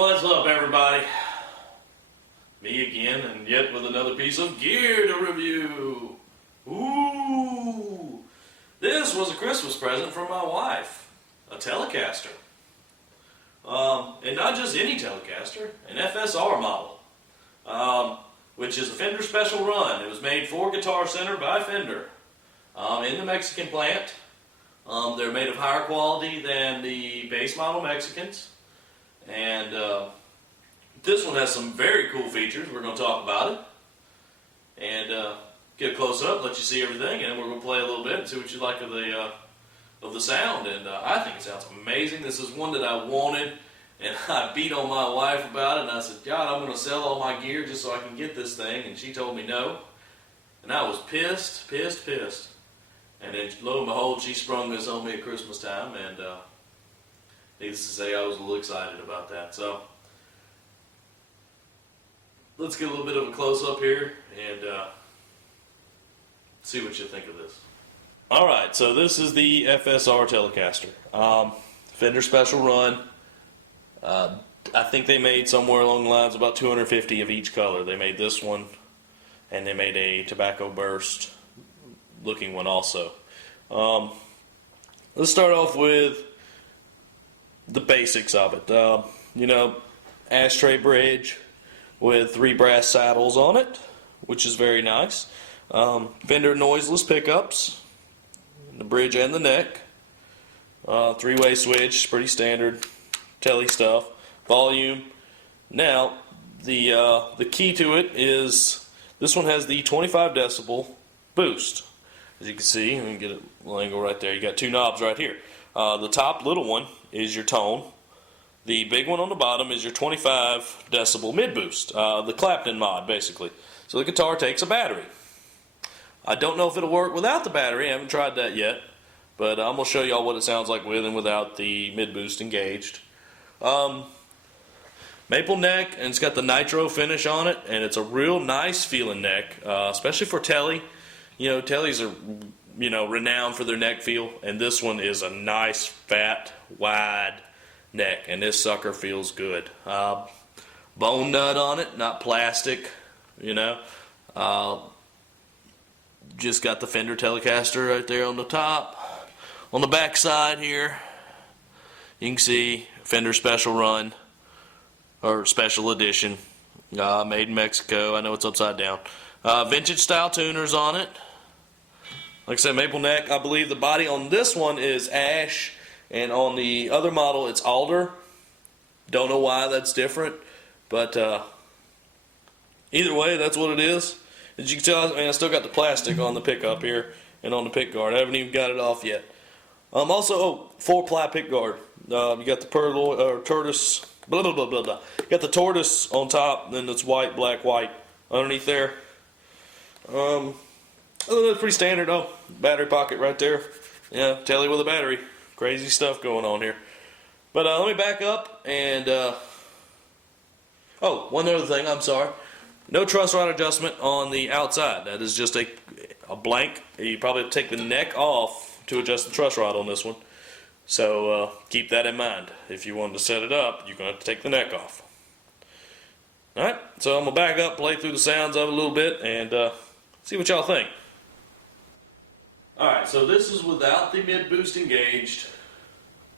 What's up, everybody? Me again, and yet with another piece of gear to review. Ooh! This was a Christmas present from my wife. A Telecaster. And not just any Telecaster, an FSR model. Which is a Fender Special Run. It was made for Guitar Center by Fender. In the Mexican plant. They're made of higher quality than the base model Mexicans. And this one has some very cool features. We're going to talk about it. And get a close up, let you see everything, and then we're going to play a little bit and see what you like of the sound. And I think it sounds amazing. This is one that I wanted, and I beat on my wife about it. And I said, God, I'm going to sell all my gear just so I can get this thing. And she told me no. And I was pissed. And then lo and behold, she sprung this on me at Christmas time, and needless to say, I was a little excited about that. So let's get a little bit of a close-up here and see what you think of this. Alright, so this is the FSR Telecaster. Fender Special Run. I think they made somewhere along the lines about 250 of each color. They made this one, and they made a tobacco burst looking one also. Let's start off with the basics of it. You know, ashtray bridge with 3 brass saddles on it, which is very nice. Fender noiseless pickups, the bridge and the neck. 3-way switch, pretty standard Tele stuff. Volume. Now, the key to it is this one has the 25 decibel boost. As you can see, let me get a little angle right there. You got 2 knobs right here. The top little one is your tone. The big one on the bottom is your 25 decibel mid boost. The Clapton mod, basically. So the guitar takes a battery. I don't know if it'll work without the battery. I haven't tried that yet. But I'm going to show y'all what it sounds like with and without the mid boost engaged. Maple neck, and it's got the nitro finish on it, and it's a real nice feeling neck, especially for Tele. You know, Teles are, renowned for their neck feel, and this one is a nice, fat, wide neck, and this sucker feels good. Bone nut on it, not plastic, just got the Fender Telecaster right there on the top. On the back side here, you can see Fender Special Run, or Special Edition, made in Mexico. I know it's upside down. Vintage style tuners on it. Like I said, maple neck. I believe the body on this one is ash, and on the other model it's alder. Don't know why that's different, but either way, that's what it is. As you can tell, I still got the plastic on the pickup here and on the pick guard. I haven't even got it off yet. Also, 4-ply pick guard. You got the tortoise, blah blah blah blah blah. You got the tortoise on top, then it's white, black, white underneath there. That's pretty standard. Oh, battery pocket right there. Yeah, Tele with a battery. Crazy stuff going on here. But let me back up and oh, one other thing. I'm sorry. No truss rod adjustment on the outside. That is just a blank. You probably have to take the neck off to adjust the truss rod on this one. So keep that in mind. If you wanted to set it up, you're going to have to take the neck off. Alright, so I'm going to back up, play through the sounds of it a little bit, and see what y'all think. Alright, so this is without the mid boost engaged,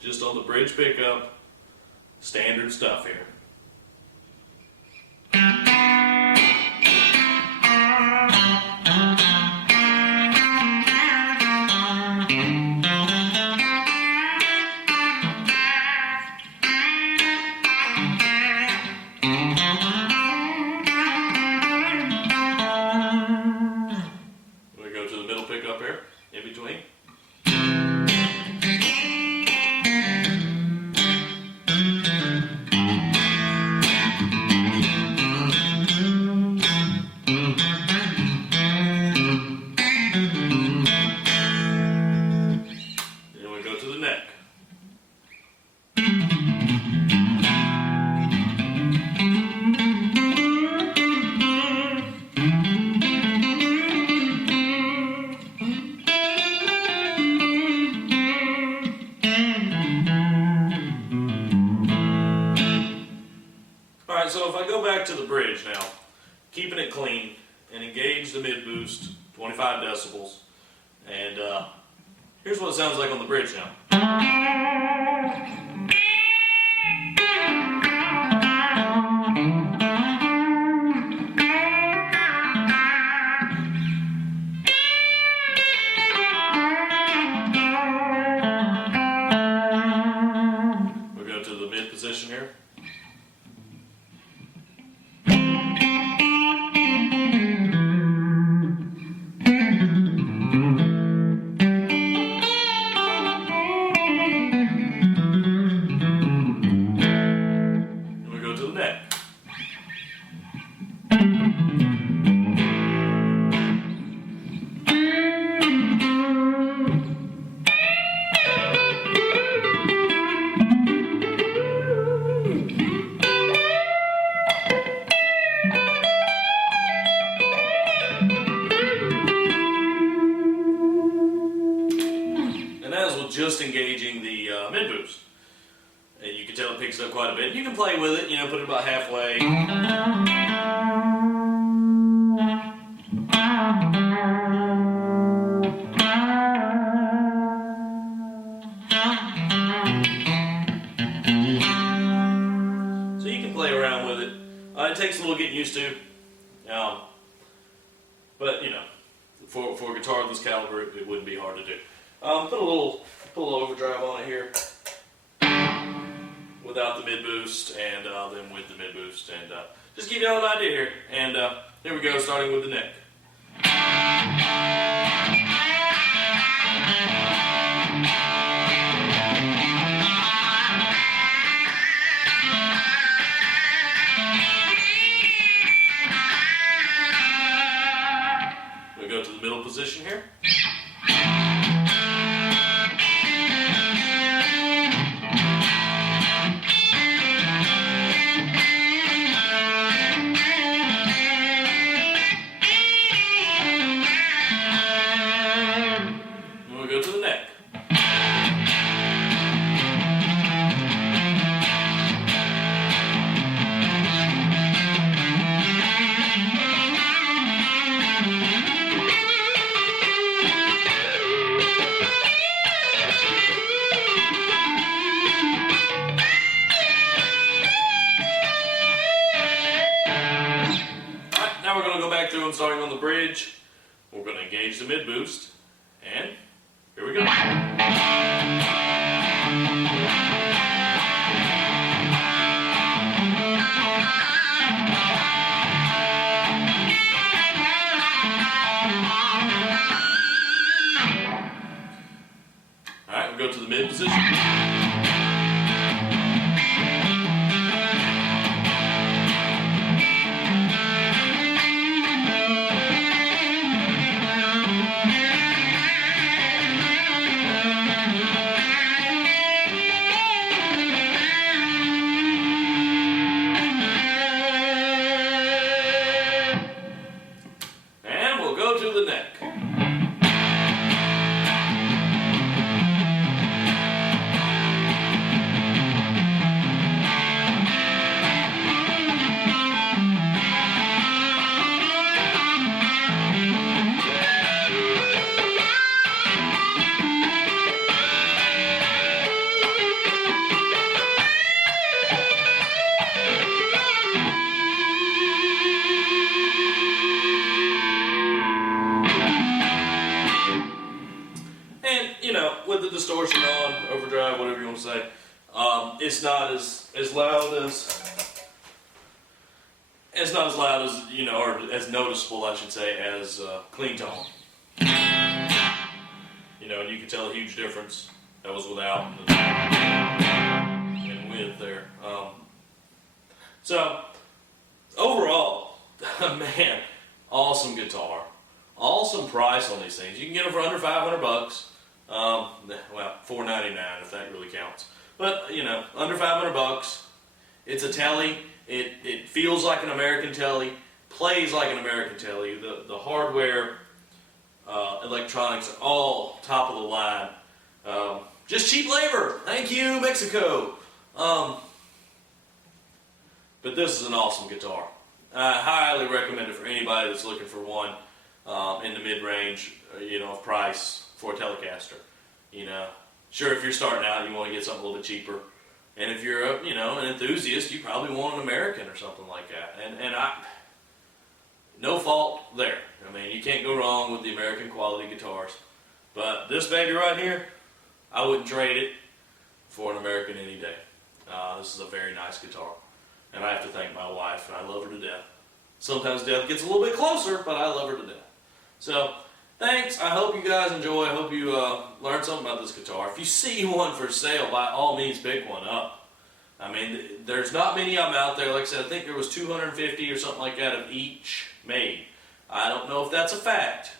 just on the bridge pickup, standard stuff here. We go to the middle pickup here, in between. Alright, so if I go back to the bridge now, keeping it clean, and engage the mid boost, 25 decibels, and here's what it sounds like on the bridge now. We'll go to the mid position here. Just engaging the mid boost. And you can tell it picks it up quite a bit. You can play with it, you know, put it about halfway. So you can play around with it. It takes a little getting used to. But, you know, for a guitar of this caliber, it wouldn't be hard to do. Put a little overdrive on it here without the mid boost, and then with the mid boost, and just give you all an idea here. And here we go, starting with the neck. We go to the middle position here. Through and starting on the bridge, we're going to engage the mid boost, and here we go. Alright, we'll go to the mid position. To the neck. With the distortion on, overdrive, whatever you want to say, it's not as loud as you know, or as noticeable, I should say, as clean tone. You know, and you can tell a huge difference. That was without and with there. So overall, man, awesome guitar, awesome price on these things. You can get them for under $500. Well, $4.99 if that really counts. But you know, under $500. It's a Tele. It feels like an American Tele. Plays like an American Tele. The hardware, electronics are all top of the line. Just cheap labor. Thank you, Mexico. But this is an awesome guitar. I highly recommend it for anybody that's looking for one in the mid-range, of price for a Telecaster. Sure, if you're starting out, you want to get something a little bit cheaper. And if you're an enthusiast, you probably want an American or something like that. And no fault there. I mean, you can't go wrong with the American quality guitars. But this baby right here, I wouldn't trade it for an American any day. This is a very nice guitar. And I have to thank my wife, and I love her to death. Sometimes death gets a little bit closer, but I love her to death. So, thanks. I hope you guys enjoy. I hope you learned something about this guitar. If you see one for sale, by all means, pick one up. I mean, there's not many of them out there. Like I said, I think there was 250 or something like that of each made. I don't know if that's a fact.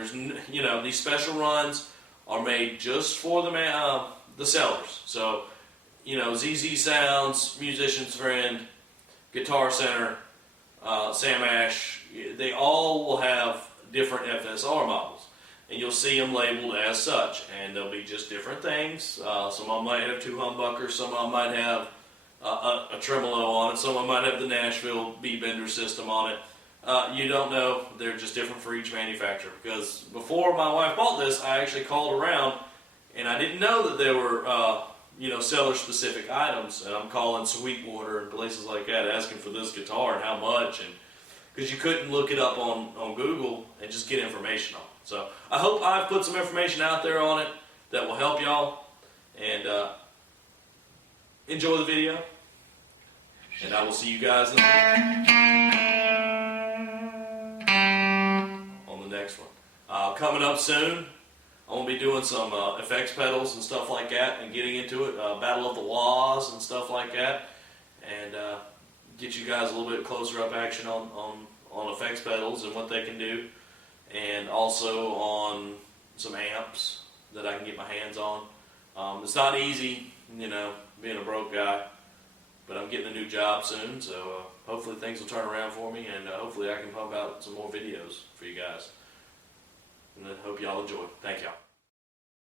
These special runs are made just for the sellers. So, ZZ Sounds, Musician's Friend, Guitar Center, Sam Ash, they all will have different FSR models. And you'll see them labeled as such. And they'll be just different things. Some of them might have two humbuckers, some of them might have a tremolo on it, some of them might have the Nashville B-bender system on it. You don't know. They're just different for each manufacturer. Because before my wife bought this, I actually called around, and I didn't know that there were seller-specific items. And I'm calling Sweetwater and places like that, asking for this guitar and how much, and because you couldn't look it up on Google and just get information on it. So I hope I've put some information out there on it that will help y'all. And enjoy the video. And I will see you guys on the next one. Coming up soon, I'm going to be doing some effects pedals and stuff like that, and getting into it, Battle of the Wahs and stuff like that, and get you guys a little bit closer up action on effects pedals and what they can do, and also on some amps that I can get my hands on. It's not easy, being a broke guy, but I'm getting a new job soon, so hopefully things will turn around for me, and hopefully I can pump out some more videos for you guys. And I hope y'all enjoy. Thank y'all.